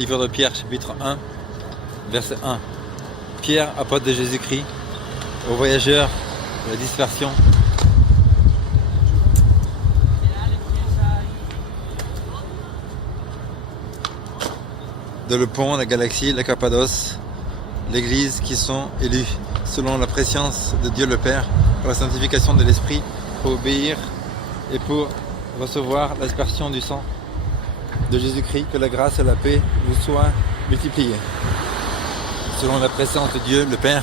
Livre de Pierre, chapitre 1, verset 1. Pierre, apôtre de Jésus-Christ, aux voyageurs de la dispersion, de le Pont, la Galaxie, la Cappadoce, l'Église qui sont élus selon la préscience de Dieu le Père, pour la sanctification de l'Esprit, pour obéir et pour recevoir l'aspersion du sang de Jésus-Christ, que la grâce et la paix vous soient multipliées. Selon la préscience de Dieu le Père,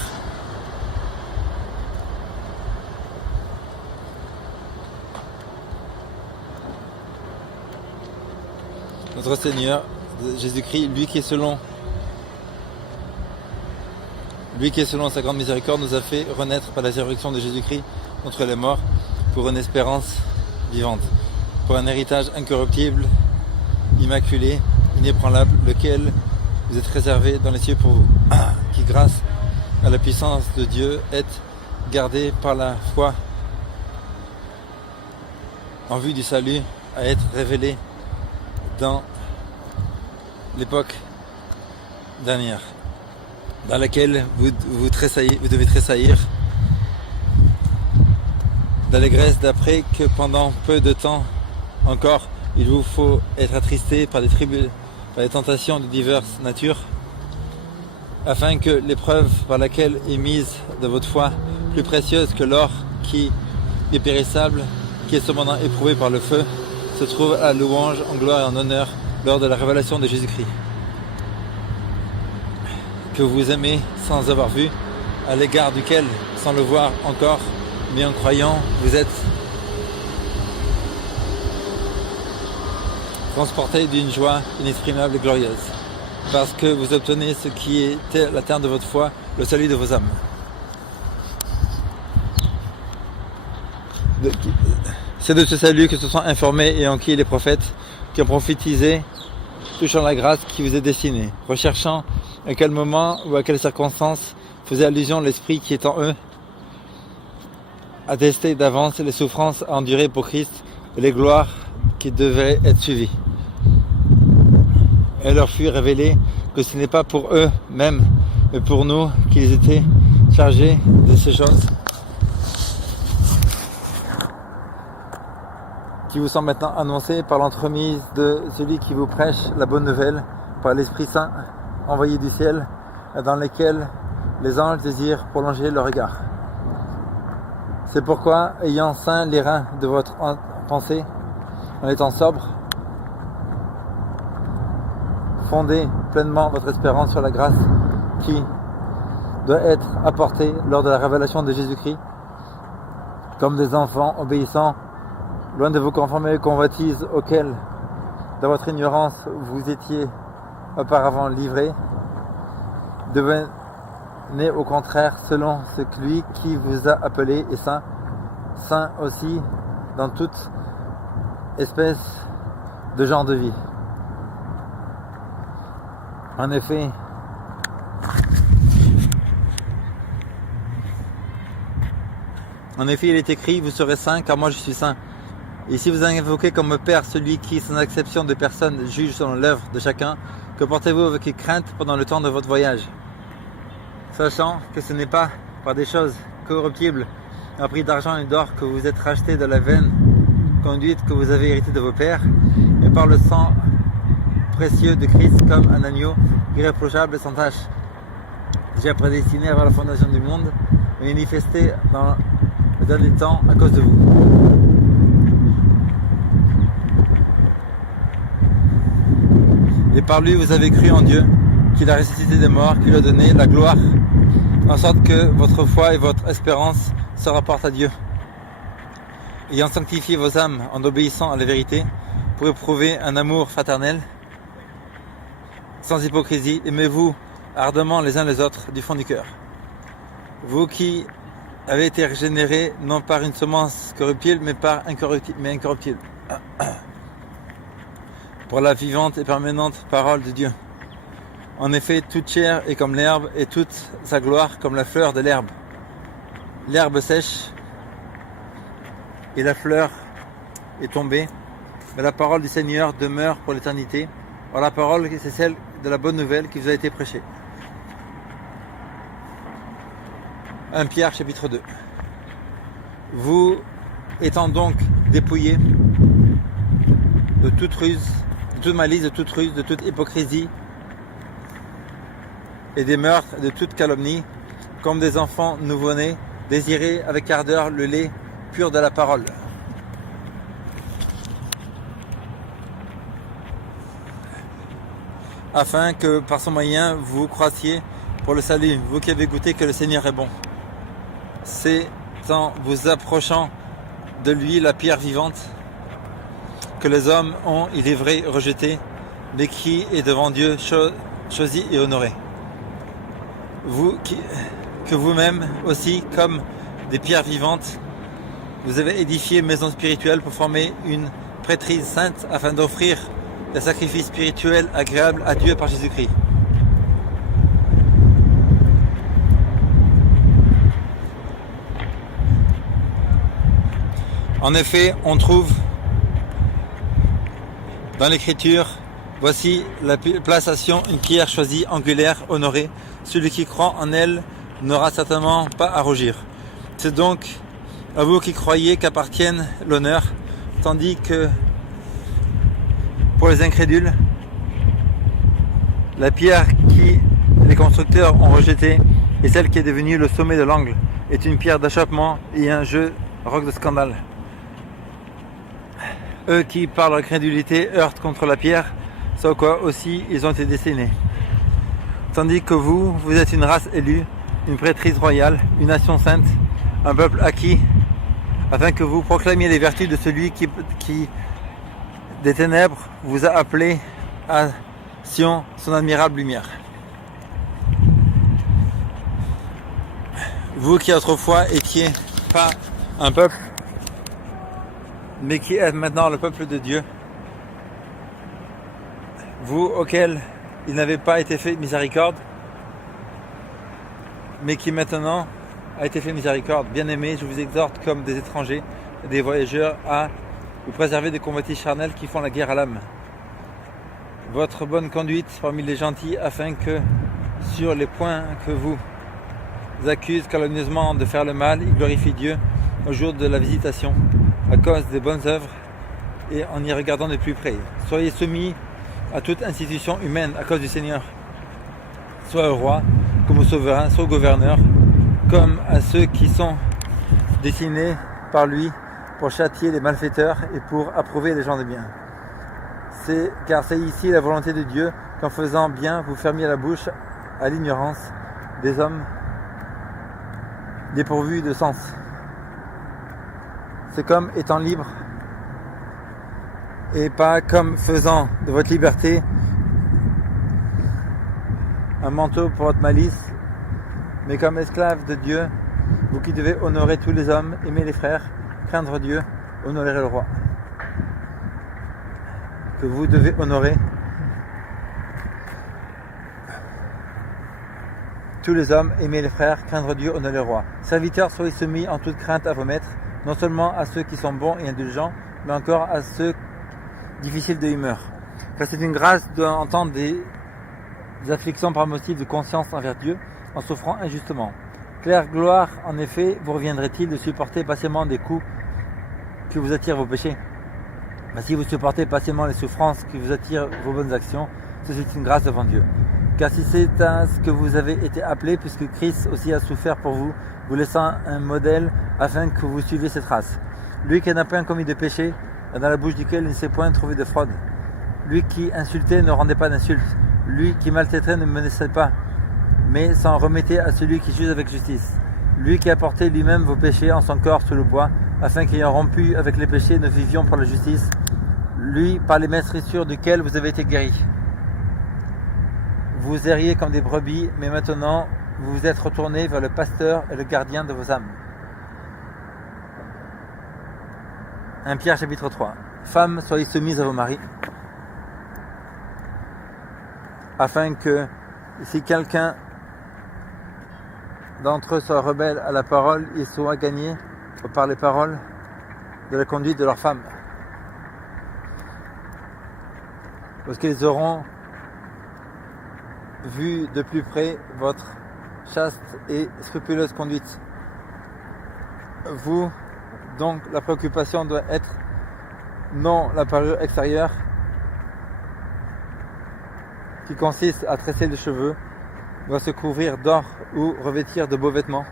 notre Seigneur Jésus-Christ, lui qui est selon sa grande miséricorde, nous a fait renaître par la résurrection de Jésus-Christ contre les morts, pour une espérance vivante, pour un héritage incorruptible, immaculé, inébranlable, lequel vous êtes réservé dans les cieux pour vous, qui grâce à la puissance de Dieu est gardé par la foi en vue du salut à être révélé dans l'époque dernière, dans laquelle vous devez tressaillir d'allégresse, d'après que pendant peu de temps encore il vous faut être attristé par des tentations de diverses natures, afin que l'épreuve par laquelle est mise de votre foi, plus précieuse que l'or qui est périssable, qui est cependant éprouvé par le feu, se trouve à louange, en gloire et en honneur lors de la révélation de Jésus-Christ, que vous aimez sans avoir vu, à l'égard duquel, sans le voir encore, mais en croyant, vous êtes transporté d'une joie inexprimable et glorieuse, parce que vous obtenez ce qui était la terre de votre foi, le salut de vos âmes. C'est de ce salut que se sont informés et enquis les prophètes, qui ont prophétisé, touchant la grâce qui vous est destinée, recherchant à quel moment ou à quelle circonstance faisait allusion l'Esprit qui est en eux, attester d'avance les souffrances à endurer pour Christ et les gloires qui devaient être suivies. Et leur fut révélé que ce n'est pas pour eux-mêmes, mais pour nous qu'ils étaient chargés de ces choses qui vous sont maintenant annoncées par l'entremise de celui qui vous prêche la bonne nouvelle par l'Esprit Saint envoyé du ciel, dans lesquels les anges désirent prolonger leur regard. C'est pourquoi, ayant ceint les reins de votre pensée, en étant sobre, fondez pleinement votre espérance sur la grâce qui doit être apportée lors de la révélation de Jésus-Christ, comme des enfants obéissants, loin de vous conformer aux convoitises auxquelles, dans votre ignorance, vous étiez auparavant livrés. Devenez au contraire selon ce que lui qui vous a appelé est saint, saint aussi dans toute espèce de genre de vie. En effet, il est écrit, vous serez saints car moi je suis saint. Et si vous invoquez comme Père celui qui, sans exception de personne, juge selon l'œuvre de chacun, que portez-vous avec crainte pendant le temps de votre voyage, sachant que ce n'est pas par des choses corruptibles, à prix d'argent et d'or, que vous êtes rachetés de la vaine conduite que vous avez héritée de vos pères, et par le sang précieux de Christ comme un agneau irréprochable et sans tache, déjà prédestiné avant la fondation du monde, et manifesté dans le dernier temps à cause de vous. Et par lui vous avez cru en Dieu, qu'il a ressuscité des morts, qu'il a donné la gloire, en sorte que votre foi et votre espérance se rapportent à Dieu. Ayant sanctifié vos âmes en obéissant à la vérité, pour éprouver un amour fraternel, sans hypocrisie, aimez-vous ardemment les uns les autres du fond du cœur. Vous qui avez été régénérés non par une semence corruptible, mais incorruptible, pour la vivante et permanente parole de Dieu. En effet, toute chair est comme l'herbe, et toute sa gloire comme la fleur de l'herbe. L'herbe sèche, et la fleur est tombée, mais la parole du Seigneur demeure pour l'éternité. Or la parole, c'est celle de la bonne nouvelle qui vous a été prêchée. 1 Pierre chapitre 2. Vous étant donc dépouillés de toute ruse, de toute malice, de toute ruse, de toute hypocrisie et des meurtres, de toute calomnie, comme des enfants nouveau-nés, désirez avec ardeur le lait pur de la parole. Afin que par son moyen vous croissiez pour le salut, vous qui avez goûté que le Seigneur est bon. C'est en vous approchant de lui la pierre vivante que les hommes ont, il est vrai, rejeté, mais qui est devant Dieu choisi et honoré. Vous que vous-même aussi, comme des pierres vivantes, vous avez édifié une maison spirituelle pour former une prêtrise sainte afin d'offrir des sacrifices spirituels agréables à Dieu par Jésus-Christ. En effet, on trouve dans l'Écriture, voici la plaçation, une pierre choisie, angulaire, honorée. Celui qui croit en elle n'aura certainement pas à rougir. C'est donc à vous qui croyez qu'appartienne l'honneur, tandis que pour les incrédules, la pierre qui les constructeurs ont rejetée et celle qui est devenue le sommet de l'angle est une pierre d'achoppement et un jeu roc de scandale. Eux qui, par leur crédulité, heurtent contre la pierre, sans quoi aussi ils ont été destinés. Tandis que vous êtes une race élue, une prêtrise royale, une nation sainte, un peuple acquis, afin que vous proclamiez les vertus de celui qui des ténèbres vous a appelé à Sion, son admirable lumière. Vous qui autrefois étiez pas un peuple, mais qui êtes maintenant le peuple de Dieu, vous auxquels il n'avait pas été fait miséricorde, mais qui maintenant a été fait miséricorde. Bien-aimés, je vous exhorte comme des étrangers et des voyageurs à vous préserver des convoitises charnelles qui font la guerre à l'âme. Votre bonne conduite parmi les gentils, afin que sur les points que vous accusent calomnieusement de faire le mal, ils glorifient Dieu au jour de la visitation, à cause des bonnes œuvres et en y regardant de plus près. Soyez soumis à toute institution humaine à cause du Seigneur, soit au roi, comme au souverain, soit au gouverneur, comme à ceux qui sont destinés par lui pour châtier les malfaiteurs et pour approuver les gens de bien. Car c'est ici la volonté de Dieu qu'en faisant bien, vous fermiez la bouche à l'ignorance des hommes dépourvus de sens. C'est comme étant libre et pas comme faisant de votre liberté un manteau pour votre malice, mais comme esclave de Dieu, vous qui devez honorer tous les hommes, aimer les frères, craindre Dieu, honorer le roi. Que vous devez honorer tous les hommes, aimer les frères, craindre Dieu, honorer le roi. Serviteurs, soyez soumis en toute crainte à vos maîtres, non seulement à ceux qui sont bons et indulgents, mais encore à ceux difficiles de humeur. Car c'est une grâce d'entendre des afflictions par motif de conscience envers Dieu, en souffrant injustement. Quelle gloire, en effet, vous reviendrait-il de supporter patiemment des coups qui vous attirent vos péchés? Mais si vous supportez patiemment les souffrances qui vous attirent vos bonnes actions, ceci est une grâce devant Dieu. Car si c'est à ce que vous avez été appelés, puisque Christ aussi a souffert pour vous, vous laissant un modèle afin que vous suiviez cette race. Lui qui n'a point commis de péché, dans la bouche duquel il ne s'est point trouvé de fraude. Lui qui insultait ne rendait pas d'insulte. Lui qui maltraiterait ne menaçait pas, mais s'en remettait à celui qui juge avec justice. Lui qui a porté lui-même vos péchés en son corps sous le bois, afin qu'ayant rompu avec les péchés, nous vivions pour la justice. Lui, par les meurtrissures duquel vous avez été guéris. Vous erriez comme des brebis, mais maintenant vous vous êtes retournés vers le pasteur et le gardien de vos âmes. 1 Pierre chapitre 3. Femmes, soyez soumises à vos maris, afin que si quelqu'un d'entre eux soit rebelle à la parole, il soit gagné par les paroles de la conduite de leur femme. lorsqu'ils auront vu de plus près votre chaste et scrupuleuse conduite. Vous, donc, la préoccupation doit être non la parure extérieure qui consiste à tresser les cheveux, doit se couvrir d'or ou revêtir de beaux vêtements,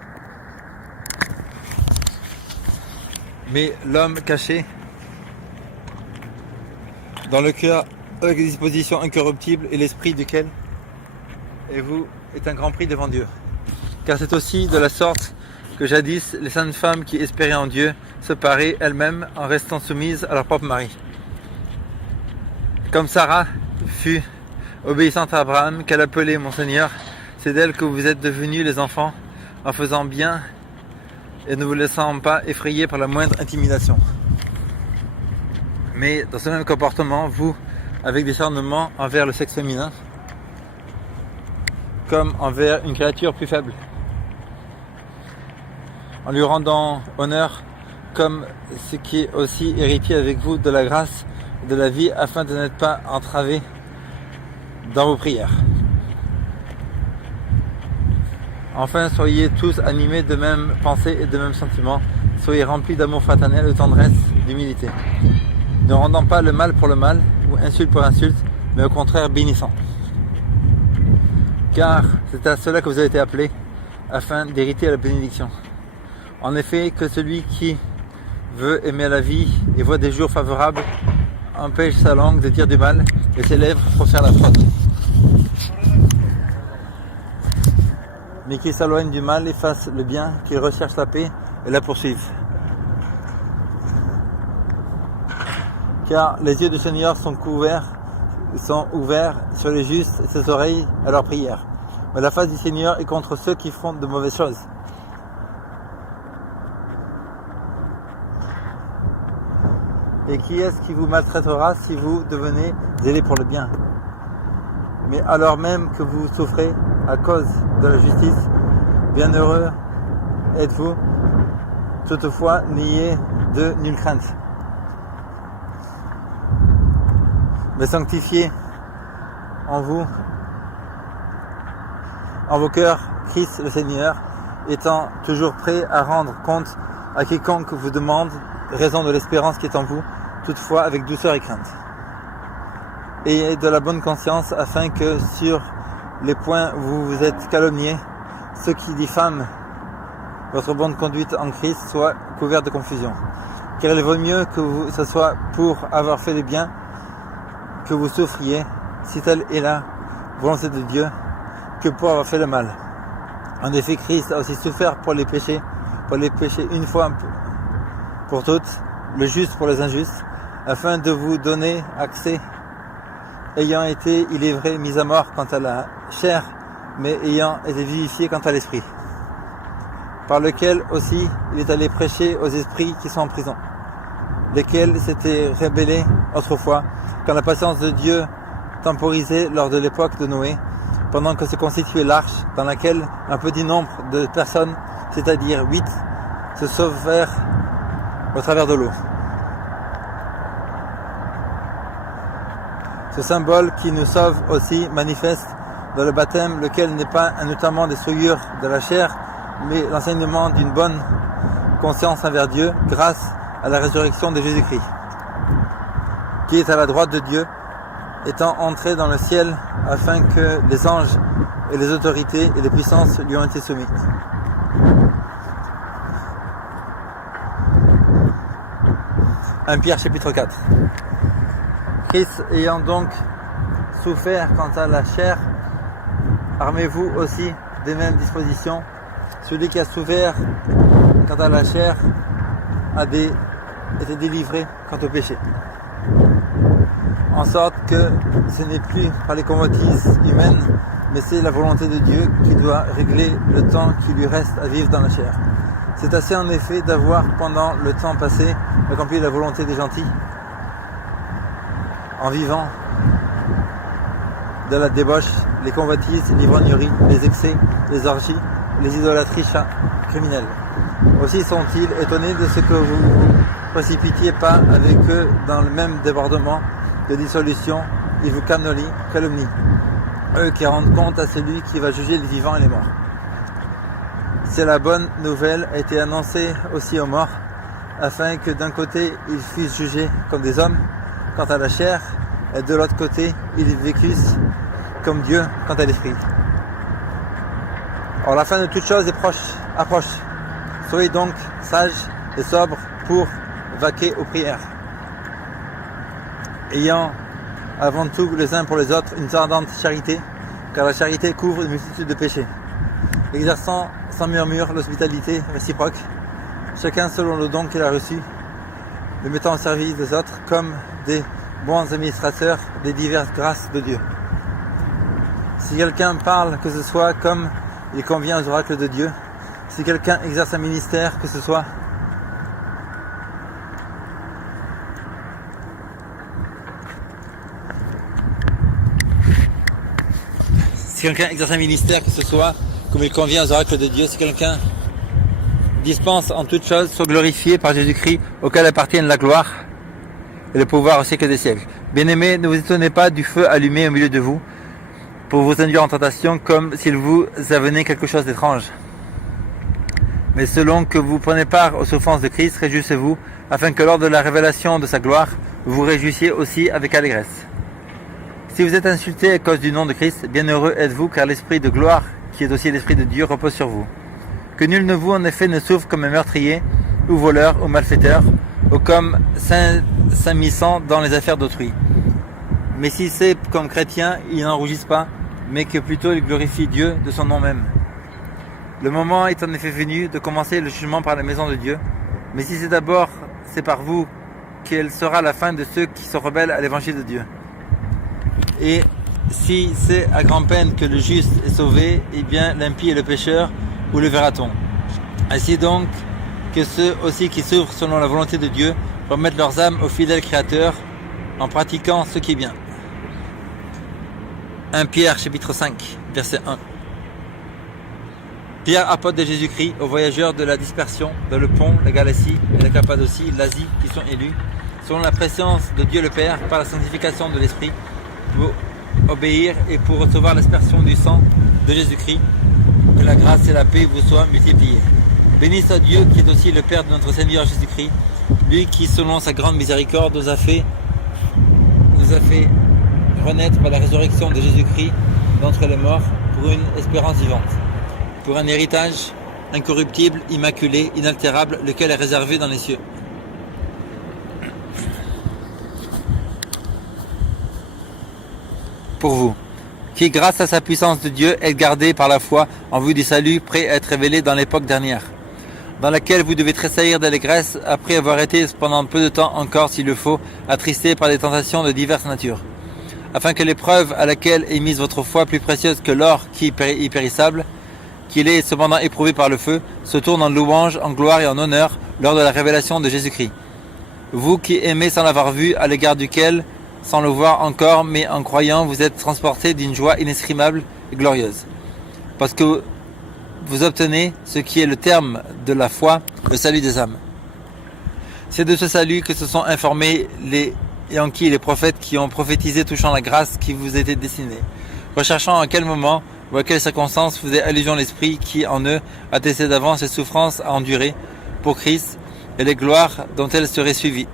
mais l'homme caché dans le cœur avec des dispositions incorruptibles et l'esprit duquel et vous est un grand prix devant Dieu. Car c'est aussi de la sorte que jadis les saintes femmes qui espéraient en Dieu se paraient elles-mêmes en restant soumises à leur propre mari. Comme Sarah fut obéissante à Abraham, qu'elle appelait mon Seigneur, c'est d'elle que vous êtes devenus les enfants en faisant bien et ne vous laissant pas effrayer par la moindre intimidation. Mais dans ce même comportement, vous, avec discernement envers le sexe féminin, comme envers une créature plus faible, en lui rendant honneur comme ce qui est aussi héritier avec vous de la grâce et de la vie, afin de n'être pas entravé dans vos prières. Enfin, soyez tous animés de même pensée et de même sentiment, soyez remplis d'amour fraternel, de tendresse, d'humilité, ne rendant pas le mal pour le mal ou insulte pour insulte, mais au contraire bénissant. Car c'est à cela que vous avez été appelés, afin d'hériter la bénédiction. En effet, que celui qui veut aimer la vie et voit des jours favorables empêche sa langue de dire du mal et ses lèvres pour faire la faute. Mais qu'il s'éloigne du mal et fasse le bien, qu'il recherche la paix et la poursuive. Car les yeux du Seigneur sont ouverts sur les justes et ses oreilles à leurs prières. Mais la face du Seigneur est contre ceux qui font de mauvaises choses. Et qui est-ce qui vous maltraitera si vous devenez zélés pour le bien? Mais alors même que vous souffrez à cause de la justice, bienheureux êtes-vous. Toutefois, n'ayez de nulle crainte, mais sanctifiez en vous, en vos cœurs, Christ le Seigneur, étant toujours prêt à rendre compte à quiconque vous demande raison de l'espérance qui est en vous, toutefois avec douceur et crainte. Ayez de la bonne conscience, afin que sur les points où vous vous êtes calomniés, ceux qui diffament votre bonne conduite en Christ soient couverts de confusion. Car il vaut mieux que ce soit pour avoir fait le bien que vous souffriez, si telle est la volonté de Dieu, que pour avoir fait le mal. En effet, Christ a aussi souffert pour les péchés une fois pour toutes, le juste pour les injustes, afin de vous donner accès, ayant été, il est vrai, mis à mort quant à la chair, mais ayant été vivifié quant à l'esprit, par lequel aussi il est allé prêcher aux esprits qui sont en prison, lesquels s'étaient rebellés autrefois, quand la patience de Dieu temporisait lors de l'époque de Noé, pendant que se constituait l'arche, dans laquelle un petit nombre de personnes, c'est-à-dire 8, se sauvèrent au travers de l'eau. Ce symbole qui nous sauve aussi manifeste dans le baptême, lequel n'est pas un notamment des souillures de la chair, mais l'enseignement d'une bonne conscience envers Dieu, grâce à la résurrection de Jésus-Christ, qui est à la droite de Dieu, étant entré dans le ciel, afin que les anges et les autorités et les puissances lui ont été soumis. Un Pierre chapitre 4. Christ ayant donc souffert quant à la chair, armez-vous aussi des mêmes dispositions. Celui qui a souffert quant à la chair a été délivré quant au péché. En sorte que ce n'est plus par les convoitises humaines, mais c'est la volonté de Dieu qui doit régler le temps qui lui reste à vivre dans la chair. C'est assez en effet d'avoir pendant le temps passé accompli la volonté des gentils, en vivant de la débauche, les convoitises, l'ivrognerie, les excès, les orgies, les idolâtries criminelles. Aussi sont-ils étonnés de ce que vous ne vous précipitiez pas avec eux dans le même débordement de dissolution ils vous calomnient, eux qui rendent compte à celui qui va juger les vivants et les morts. Si la bonne nouvelle a été annoncée aussi aux morts, afin que d'un côté ils fussent jugés comme des hommes quant à la chair, et de l'autre côté ils vécussent comme Dieu quant à l'esprit. Or la fin de toute chose approche. Soyez donc sages et sobres pour vaquer aux prières, ayant avant tout les uns pour les autres une ardente charité, car la charité couvre une multitude de péchés, exerçant sans murmure l'hospitalité réciproque, chacun selon le don qu'il a reçu, le mettant au service des autres comme des bons administrateurs des diverses grâces de Dieu. Si quelqu'un parle, que ce soit comme il convient aux oracles de Dieu. Si quelqu'un exerce un ministère, que ce soit comme il convient aux oracles de Dieu. Si quelqu'un dispense en toute chose, soit glorifié par Jésus-Christ, auquel appartiennent la gloire et le pouvoir au siècle des siècles. Bien-aimés, ne vous étonnez pas du feu allumé au milieu de vous, pour vous induire en tentation, comme s'il vous avenait quelque chose d'étrange. Mais selon que vous prenez part aux souffrances de Christ, réjouissez-vous, afin que lors de la révélation de sa gloire, vous vous réjouissiez aussi avec allégresse. Si vous êtes insultés à cause du nom de Christ, bienheureux êtes-vous, car l'esprit de gloire, qui est aussi l'esprit de Dieu, repose sur vous. Que nul de vous, en effet, ne souffre comme un meurtrier, ou voleur, ou malfaiteur, ou comme s'immisçant dans les affaires d'autrui. Mais si c'est comme chrétien, il n'en rougisse pas, mais que plutôt il glorifie Dieu de son nom même. Le moment est en effet venu de commencer le jugement par la maison de Dieu, mais si c'est par vous quelle sera la fin de ceux qui se rebellent à l'évangile de Dieu. Et si c'est à grand-peine que le juste est sauvé, eh bien l'impie et le pécheur, où le verra-t-on? Ainsi donc que ceux aussi qui souffrent selon la volonté de Dieu remettent leurs âmes au fidèle Créateur en pratiquant ce qui est bien. 1 Pierre chapitre 5, verset 1. Pierre, apôtre de Jésus-Christ, aux voyageurs de la dispersion, dans le Pont, la Galatie et la Cappadocie, l'Asie, qui sont élus, selon la préscience de Dieu le Père, par la sanctification de l'Esprit, pour obéir et pour recevoir l'aspersion du sang de Jésus-Christ, que la grâce et la paix vous soient multipliées. Béni soit Dieu, qui est aussi le Père de notre Seigneur Jésus-Christ, lui qui, selon sa grande miséricorde, nous a fait renaître par la résurrection de Jésus-Christ d'entre les morts pour une espérance vivante, pour un héritage incorruptible, immaculé, inaltérable, lequel est réservé dans les cieux. Pour vous, qui grâce à sa puissance de Dieu êtes gardés par la foi en vue du salut prêt à être révélé dans l'époque dernière, dans laquelle vous devez tressaillir d'allégresse après avoir été pendant peu de temps encore, s'il le faut, attristés par des tentations de diverses natures, afin que l'épreuve à laquelle est mise votre foi, plus précieuse que l'or qui est périssable, qu'il est cependant éprouvé par le feu, se tourne en louange, en gloire et en honneur lors de la révélation de Jésus-Christ. Vous qui aimez sans l'avoir vu, à l'égard duquel, sans le voir encore, mais en croyant, vous êtes transportés d'une joie inexprimable et glorieuse. Parce que vous obtenez ce qui est le terme de la foi, le salut des âmes. C'est de ce salut que se sont informés et en qui les prophètes qui ont prophétisé touchant la grâce qui vous était destinée, recherchant à quel moment ou à quelle circonstance faisait allusion l'Esprit qui en eux attestait d'avance les souffrances à endurer pour Christ et les gloires dont elles seraient suivies.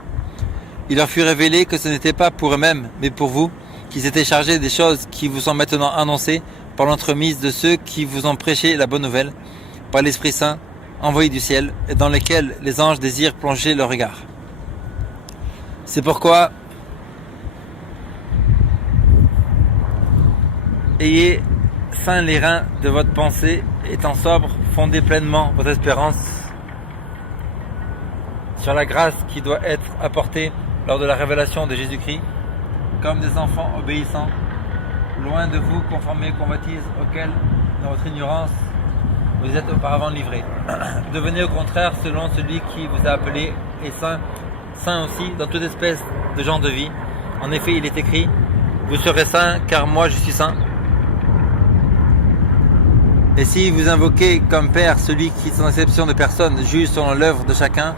Il leur fut révélé que ce n'était pas pour eux-mêmes, mais pour vous, qu'ils étaient chargés des choses qui vous sont maintenant annoncées par l'entremise de ceux qui vous ont prêché la bonne nouvelle, par l'Esprit Saint, envoyé du ciel, et dans lesquels les anges désirent plonger leur regard. C'est pourquoi ayez sains les reins de votre pensée, étant sobre, fondez pleinement votre espérance sur la grâce qui doit être apportée lors de la révélation de Jésus-Christ, comme des enfants obéissants, loin de vous conformer aux convoitises auxquelles, dans votre ignorance, vous êtes auparavant livrés. Devenez au contraire selon celui qui vous a appelé et saint aussi dans toute espèce de genre de vie. En effet, il est écrit, vous serez saints car moi je suis saint. Et si vous invoquez comme Père celui qui, sans exception de personne, juge selon l'œuvre de chacun,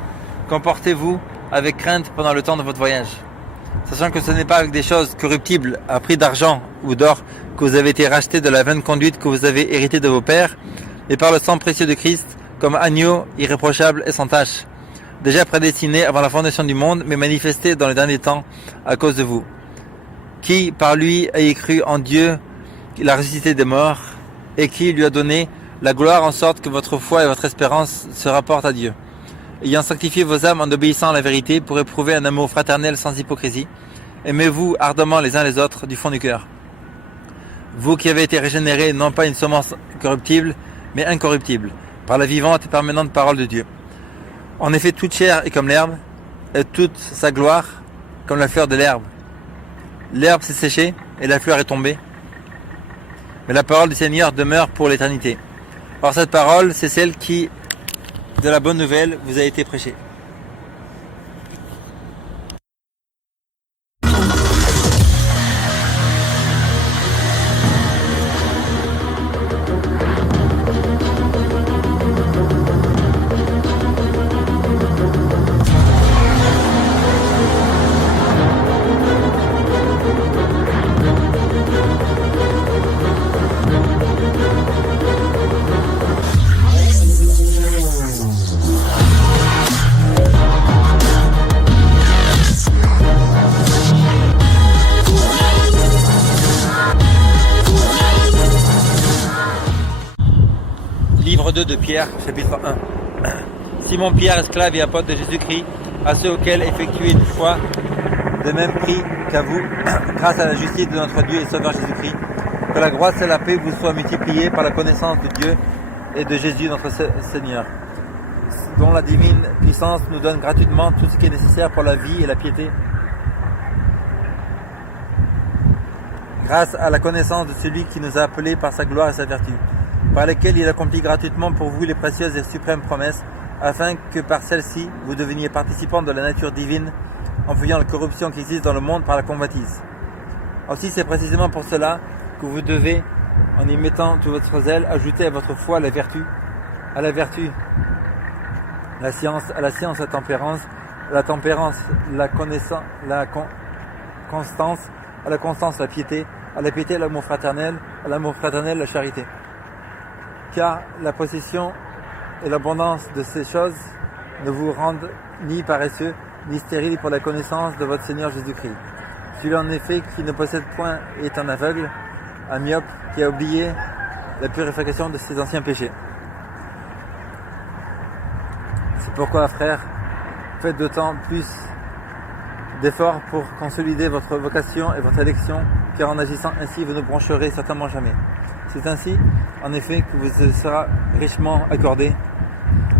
comportez-vous avec crainte pendant le temps de votre voyage. sachant que ce n'est pas avec des choses corruptibles à prix d'argent ou d'or que vous avez été rachetés de la vaine conduite que vous avez héritée de vos pères, mais par le sang précieux de Christ, comme agneau irréprochable et sans tache, déjà prédestiné avant la fondation du monde, mais manifesté dans les derniers temps à cause de vous, qui, par lui, ayez cru en Dieu, la ressuscité des morts, et qui lui a donné la gloire en sorte que votre foi et votre espérance se rapportent à Dieu, ayant sanctifié vos âmes en obéissant à la vérité pour éprouver un amour fraternel sans hypocrisie. Aimez-vous ardemment les uns les autres du fond du cœur. Vous qui avez été régénérés non pas une semence corruptible, mais incorruptible, par la vivante et permanente parole de Dieu. En effet, toute chair est comme l'herbe, et toute sa gloire comme la fleur de l'herbe. L'herbe s'est séchée et la fleur est tombée, mais la parole du Seigneur demeure pour l'éternité. Or cette parole, c'est celle qui, de la bonne nouvelle, vous a été prêchée. Livre 2 de Pierre, chapitre 1. Simon Pierre, esclave et apôtre de Jésus-Christ, à ceux auxquels effectuez une foi de même prix qu'à vous, grâce à la justice de notre Dieu et Sauveur Jésus-Christ, que la grâce et la paix vous soient multipliées par la connaissance de Dieu et de Jésus notre Seigneur, dont la divine puissance nous donne gratuitement tout ce qui est nécessaire pour la vie et la piété, grâce à la connaissance de celui qui nous a appelés par sa gloire et sa vertu, par lesquels il accomplit gratuitement pour vous les précieuses et suprêmes promesses, afin que par celles-ci, vous deveniez participants de la nature divine, en fuyant la corruption qui existe dans le monde par la convoitise. Aussi, c'est précisément pour cela que vous devez, en y mettant tout votre zèle, ajouter à votre foi la vertu, à la vertu la science, à la science la tempérance, la connaissance, constance, à la constance la piété, à la piété l'amour fraternel, à l'amour fraternel la charité. Car la possession et l'abondance de ces choses ne vous rendent ni paresseux, ni stériles pour la connaissance de votre Seigneur Jésus-Christ. Celui en effet qui ne possède point est un aveugle, un myope, qui a oublié la purification de ses anciens péchés. C'est pourquoi, frères, faites d'autant plus d'efforts pour consolider votre vocation et votre élection, car en agissant ainsi, vous ne broncherez certainement jamais. C'est ainsi, en effet, que vous sera richement accordé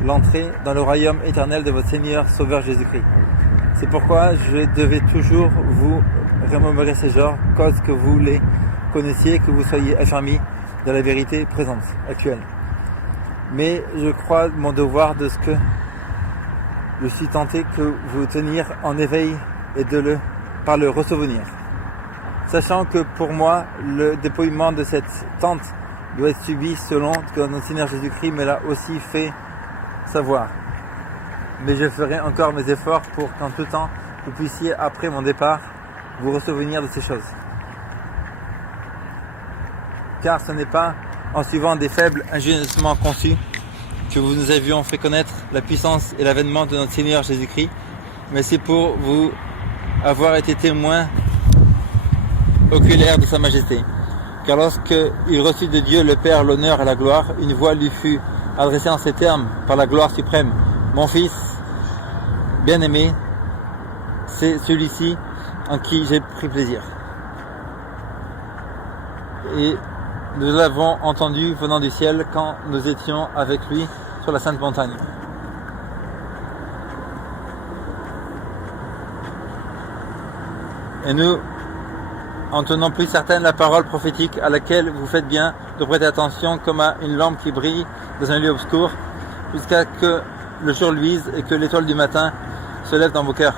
l'entrée dans le royaume éternel de votre Seigneur Sauveur Jésus-Christ. C'est pourquoi je devais toujours vous remémorer ces genres, cause que vous les connaissiez, que vous soyez affermis de la vérité présente, actuelle. Mais je crois mon devoir de ce que je suis tenté que vous tenir en éveil et par le ressouvenir. Sachant que pour moi, le dépouillement de cette tente doit être subi selon que notre Seigneur Jésus-Christ me l'a aussi fait savoir. Mais je ferai encore mes efforts pour qu'en tout temps, vous puissiez, après mon départ, vous ressouvenir de ces choses. Car ce n'est pas en suivant des faibles ingénieusement conçus que vous nous avions fait connaître la puissance et l'avènement de notre Seigneur Jésus-Christ, mais c'est pour vous avoir été témoin oculaire de sa majesté. Car lorsqu'il reçut de Dieu le Père l'honneur et la gloire, une voix lui fut adressée en ces termes par la gloire suprême: mon fils bien-aimé, c'est celui-ci en qui j'ai pris plaisir. Et nous l'avons entendu venant du ciel quand nous étions avec lui sur la Sainte Montagne. Et nous en tenons plus certaine la parole prophétique à laquelle vous faites bien de prêter attention comme à une lampe qui brille dans un lieu obscur jusqu'à que le jour luise et que l'étoile du matin se lève dans vos cœurs.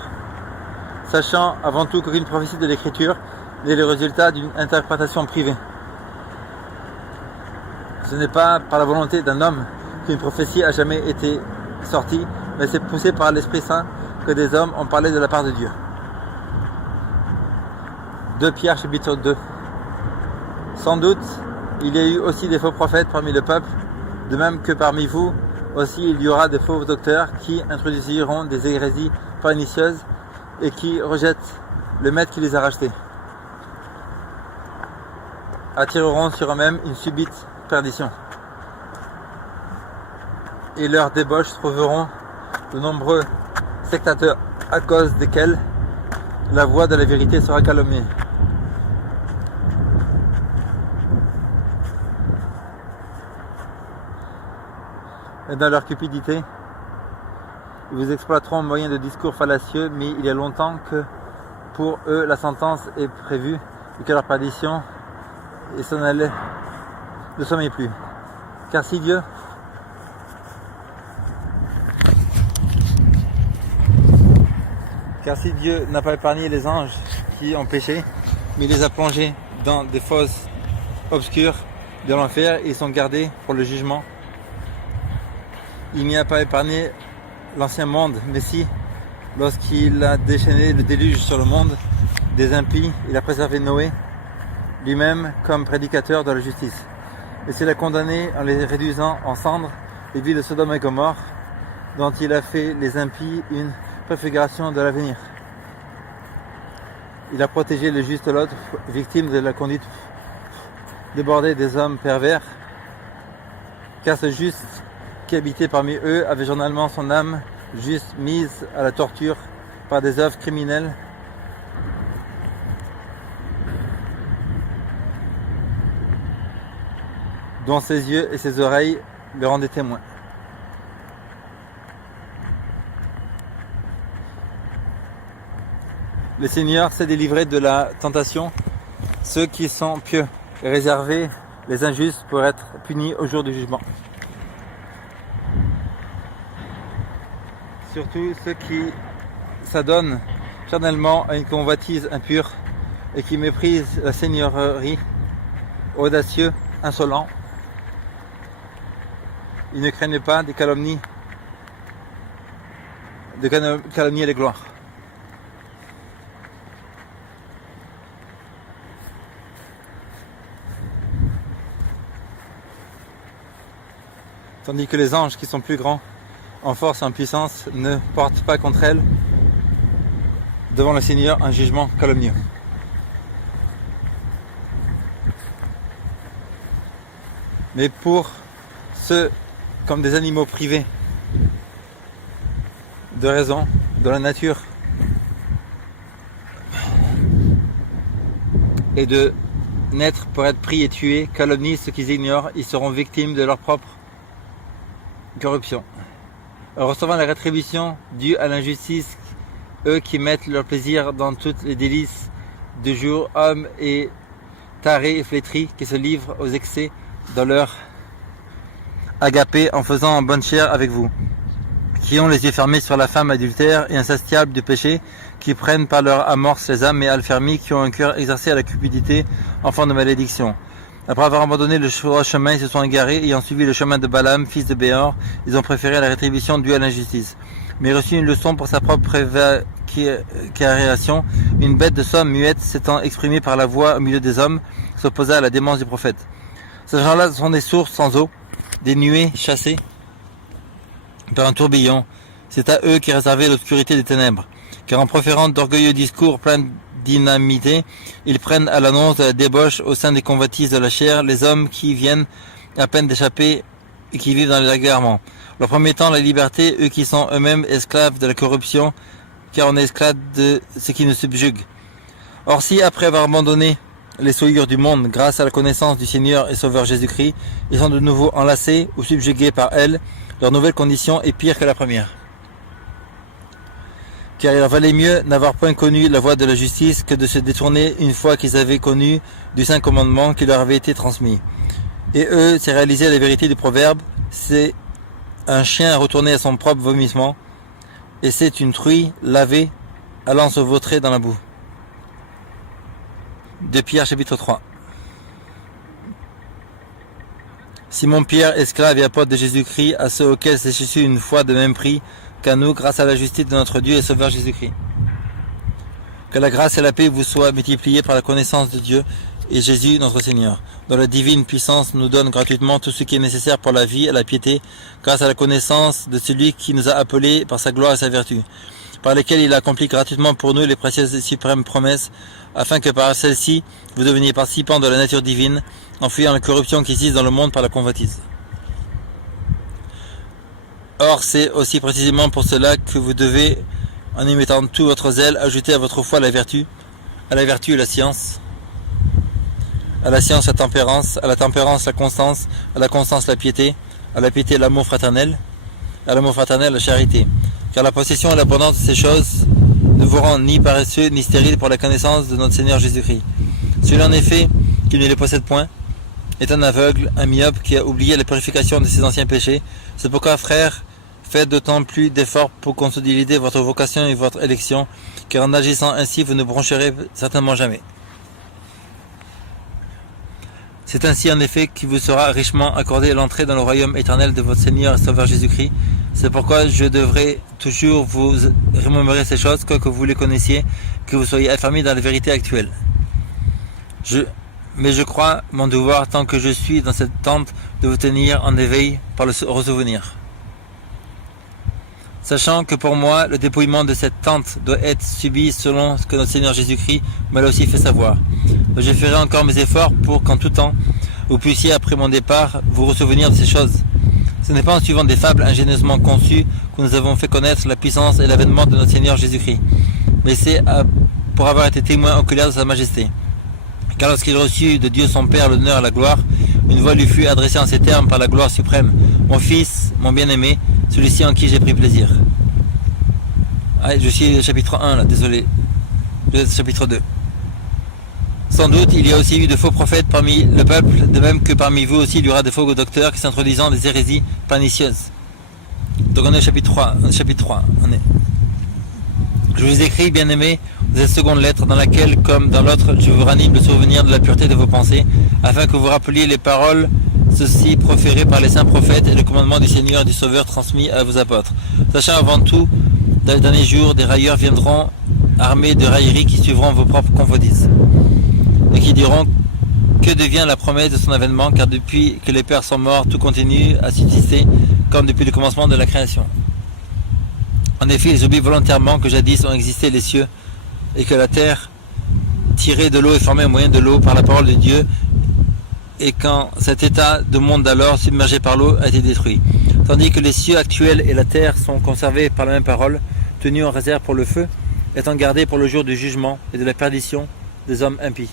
Sachant avant tout qu'aucune prophétie de l'Écriture n'est le résultat d'une interprétation privée. Ce n'est pas par la volonté d'un homme qu'une prophétie a jamais été sortie, mais c'est poussé par l'Esprit Saint que des hommes ont parlé de la part de Dieu. 2 Pierre chapitre 2. Sans doute, il y a eu aussi des faux prophètes parmi le peuple, de même que parmi vous aussi il y aura des faux docteurs qui introduiront des hérésies pernicieuses et qui rejettent le maître qui les a rachetés. Attireront sur eux-mêmes une subite perdition. Et leurs débauches trouveront de nombreux sectateurs à cause desquels la voix de la vérité sera calomniée. Et dans leur cupidité, ils vous exploiteront au moyen de discours fallacieux, mais il y a longtemps que pour eux la sentence est prévue et que leur perdition et s'en allait ne sommeille plus. Car si Dieu n'a pas épargné les anges qui ont péché, mais il les a plongés dans des fosses obscures de l'enfer et ils sont gardés pour le jugement. Il n'y a pas épargné l'ancien monde, mais si, lorsqu'il a déchaîné le déluge sur le monde des impies, il a préservé Noé, lui-même comme prédicateur de la justice. Et s'il a condamné en les réduisant en cendres les villes de Sodome et Gomorrhe, dont il a fait les impies une préfiguration de l'avenir. Il a protégé le juste Lot, victime de la conduite débordée des hommes pervers, car ce juste qui habitait parmi eux avait journalement son âme juste mise à la torture par des œuvres criminelles dont ses yeux et ses oreilles le rendaient témoin. Le Seigneur s'est délivré de la tentation, ceux qui sont pieux, et réservé les injustes pour être punis au jour du jugement. Surtout ceux qui s'adonnent charnellement à une convoitise impure et qui méprisent la seigneurie, audacieux, insolents. Ils ne craignent pas des calomnies, de calomnier les gloires. Tandis que les anges qui sont plus grands en force et en puissance ne portent pas contre elles devant le Seigneur un jugement calomnieux. Mais pour ceux comme des animaux privés de raison, de la nature et de naître pour être pris et tués, calomnient ce qu'ils ignorent, ils seront victimes de leur propre corruption. En recevant la rétribution due à l'injustice, eux qui mettent leur plaisir dans toutes les délices du jour, hommes et tarés et flétris qui se livrent aux excès dans leur agapé en faisant en bonne chère avec vous, qui ont les yeux fermés sur la femme adultère et insatiables du péché, qui prennent par leur amorce les âmes et alfermis, qui ont un cœur exercé à la cupidité, enfants de malédiction. Après avoir abandonné le chemin, ils se sont égarés, ayant suivi le chemin de Balaam, fils de Béor, ils ont préféré la rétribution due à l'injustice. Mais reçu une leçon pour sa propre prévarication, une bête de somme muette s'étant exprimée par la voix au milieu des hommes, s'opposa à la démence du prophète. Ces gens-là sont des sources sans eau, des nuées chassées par un tourbillon. C'est à eux qu'est réservée l'obscurité des ténèbres, car en proférant d'orgueilleux discours pleins d'inamitié, ils prennent à l'annonce de la débauche au sein des convoitises de la chair les hommes qui viennent à peine d'échapper et qui vivent dans l'égarement. Leur promettant la liberté, eux qui sont eux-mêmes esclaves de la corruption, car on est esclave de ce qui nous subjugue. Or si, après avoir abandonné les souillures du monde, grâce à la connaissance du Seigneur et Sauveur Jésus-Christ, ils sont de nouveau enlacés ou subjugués par elle, leur nouvelle condition est pire que la première. Car il leur valait mieux n'avoir point connu la voie de la justice que de se détourner une fois qu'ils avaient connu du Saint Commandement qui leur avait été transmis. Et eux, c'est réaliser la vérité du proverbe, c'est un chien retourné à son propre vomissement, et c'est une truie lavée allant se vautrer dans la boue. De Pierre chapitre 3. Simon Pierre, esclave et apôtre de Jésus-Christ, à ceux auxquels s'est Jésus une foi de même prix qu'à nous, grâce à la justice de notre Dieu et Sauveur Jésus-Christ. Que la grâce et la paix vous soient multipliées par la connaissance de Dieu et Jésus notre Seigneur, dont la divine puissance nous donne gratuitement tout ce qui est nécessaire pour la vie et la piété, grâce à la connaissance de celui qui nous a appelés par sa gloire et sa vertu, par lesquels il a accompli gratuitement pour nous les précieuses et suprêmes promesses, afin que par celles-ci vous deveniez participants de la nature divine, en fuyant la corruption qui existe dans le monde par la convoitise. Or, c'est aussi précisément pour cela que vous devez, en y mettant tout votre zèle, ajouter à votre foi la vertu, à la vertu la science la tempérance, à la tempérance la constance, à la constance la piété, à la piété l'amour fraternel, à l'amour fraternel la charité. Car la possession et l'abondance de ces choses ne vous rendent ni paresseux ni stériles pour la connaissance de notre Seigneur Jésus-Christ. Celui en effet qui ne les possède point est un aveugle, un myope qui a oublié la purification de ses anciens péchés. C'est pourquoi, frères, faites d'autant plus d'efforts pour consolider votre vocation et votre élection, car en agissant ainsi, vous ne broncherez certainement jamais. C'est ainsi en effet qu'il vous sera richement accordé l'entrée dans le royaume éternel de votre Seigneur et Sauveur Jésus-Christ. C'est pourquoi je devrais toujours vous remémorer ces choses, quoique vous les connaissiez, que vous soyez affermis dans la vérité actuelle. Mais je crois mon devoir, tant que je suis dans cette tente, de vous tenir en éveil par le ressouvenir. Sachant que pour moi, le dépouillement de cette tente doit être subi selon ce que notre Seigneur Jésus-Christ me l'a aussi fait savoir. Je ferai encore mes efforts pour qu'en tout temps, vous puissiez, après mon départ, vous ressouvenir de ces choses. Ce n'est pas en suivant des fables ingénieusement conçues que nous avons fait connaître la puissance et l'avènement de notre Seigneur Jésus-Christ, mais c'est pour avoir été témoin oculaire de sa majesté. Car lorsqu'il reçut de Dieu son Père l'honneur et la gloire, une voix lui fut adressée en ces termes par la gloire suprême. Mon fils, mon bien-aimé, celui-ci en qui j'ai pris plaisir. Ah, je suis au chapitre 1 là, désolé. Chapitre 2. Sans doute, il y a aussi eu de faux prophètes parmi le peuple, de même que parmi vous aussi il y aura de faux docteurs qui s'introduisant des hérésies pernicieuses. Donc on est au chapitre 3. Je vous écris, bien-aimés, de cette seconde lettre dans laquelle, comme dans l'autre, je vous ranime le souvenir de la pureté de vos pensées, afin que vous rappeliez les paroles, ceci proférées par les saints prophètes et le commandement du Seigneur et du Sauveur transmis à vos apôtres. Sachant avant tout, dans les derniers jours, des railleurs viendront armés de railleries qui suivront vos propres convoitises, et qui diront que devient la promesse de son avènement, car depuis que les pères sont morts, tout continue à subsister comme depuis le commencement de la création. En effet, ils oublient volontairement que jadis ont existé les cieux, et que la terre, tirée de l'eau et formée au moyen de l'eau par la parole de Dieu, et quand cet état de monde d'alors, submergé par l'eau, a été détruit. Tandis que les cieux actuels et la terre sont conservés par la même parole, tenus en réserve pour le feu, étant gardés pour le jour du jugement et de la perdition des hommes impies.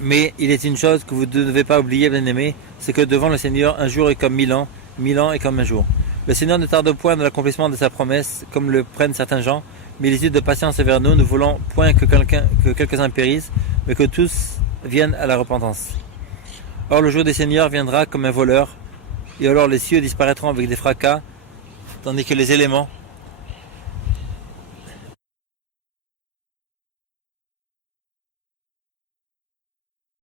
Mais il est une chose que vous ne devez pas oublier, bien-aimés, c'est que devant le Seigneur, un jour est comme 1000 ans est comme un jour. Le Seigneur ne tarde point dans l'accomplissement de sa promesse, comme le prennent certains gens, mais les yeux de patience envers nous, ne voulons point que quelques-uns périssent, mais que tous viennent à la repentance. Or le jour des Seigneurs viendra comme un voleur, et alors les cieux disparaîtront avec des fracas, tandis que les éléments